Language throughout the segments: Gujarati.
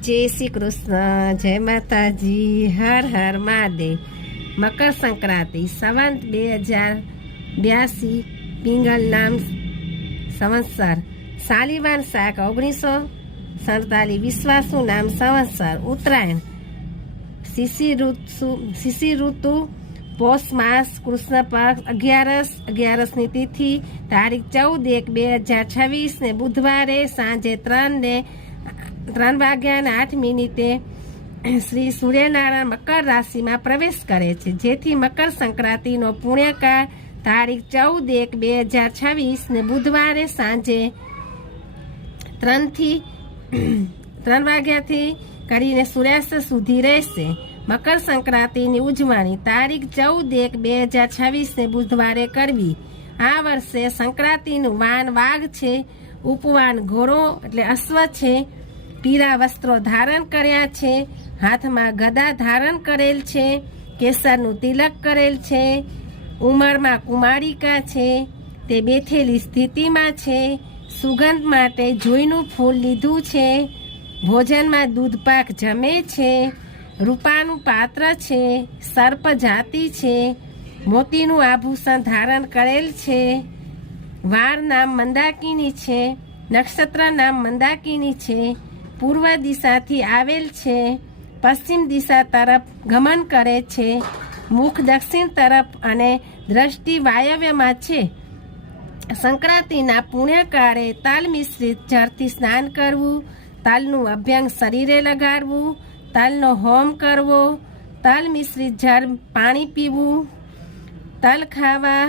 जय श्री कृष्ण, जय माताजी, हर हर महादेव। मकर संक्रांति संवत 2082 पिंगल नाम संवत्सर, सालीवान शाक 1947 विश्वासु नाम संवत्सर, उत्तरायण, शिशिर ऋतु, પોષ માસ, કૃષ્ણ પક્ષ, 11 तिथि, તારીખ 14/1/2026 ને બુધવારે સાંજે 3:08 શ્રી સૂર્યનારાયણ મકર રાશિમાં પ્રવેશ કરે છે, જેથી મકર સંક્રાંતિનો પુણ્યકાળ તારીખ 14/1/2026 ને બુધવારે સાંજે 3 વાગ્યાથી કરીને સૂર્યાસ્ત સુધી રહેશે। મકર સંક્રાંતિની ઉજવણી તારીખ 14/1/2026 ને બુધવારે કરવી। આ વર્ષે સંક્રાંતિનું વાન વાઘ છે, ઉપવાન ઘોડો એટલે અશ્વ છે, પીળા વસ્ત્રો ધારણ કર્યા છે, હાથમાં ગદા ધારણ કરેલ છે, કેસરનું તિલક કરેલ છે, ઉંમરમાં કુમારિકા છે, તે બેઠેલી સ્થિતિમાં છે, સુગંધ માટે જોઈનું ફૂલ લીધું છે, ભોજનમાં દૂધપાક જમે છે, રૂપાનું પાત્ર છે, સર્પ જાતિ છે, મોતીનું આભૂષણ ધારણ કરેલ છે, વાર નામ મંદાકિની છે, નક્ષત્ર નામ મંદાકિની છે, પૂર્વ દિશાથી આવેલ છે, પશ્ચિમ દિશા તરફ ગમન કરે છે, મુખ દક્ષિણ તરફ અને દ્રષ્ટિ વાયવ્યમાં છે। સંક્રાંતિના પુણ્યકાળે તલ મિશ્રિત જળથી સ્નાન કરવું, તલનું અભ્યંગ શરીરે લગાડવું, તલનો હોમ કરવો, તલ મિશ્રિત જળ પાણી પીવું, તલ ખાવા,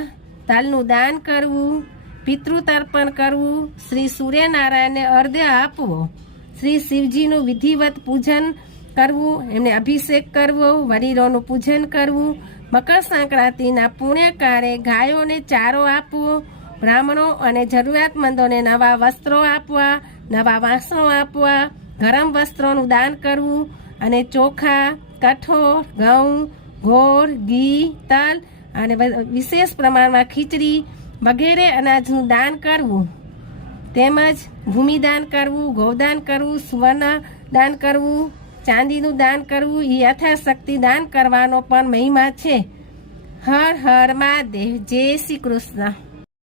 તલનું દાન કરવું, પિતૃતર્પણ કરવું, શ્રી સૂર્યનારાયણને અર્ઘ્ય આપવો, શ્રી શિવજીનું વિધિવત પૂજન કરવું, એમને અભિષેક કરવો, વડીલોનું પૂજન કરવું। મકર સંક્રાંતિના પુણ્યકાળે ગાયોને ચારો આપવો, બ્રાહ્મણો અને જરૂરિયાતમંદોને નવા વસ્ત્રો આપવા, નવા વાસણો આપવા, ગરમ વસ્ત્રોનું દાન કરવું અને ચોખા, કઠોળ, ઘઉં, ગોળ, ઘી, તલ અને વિશેષ પ્રમાણમાં ખીચડી વગેરે અનાજનું દાન કરવું, તેમજ ભૂમિદાન કરવું, ગૌદાન કરવું, સુવર્ણ દાન કરવું, ચાંદીનું દાન કરવું, એ યથાશક્તિ દાન કરવાનો પણ મહિમા છે। હર હર મહાદેવ, જય શ્રી કૃષ્ણ।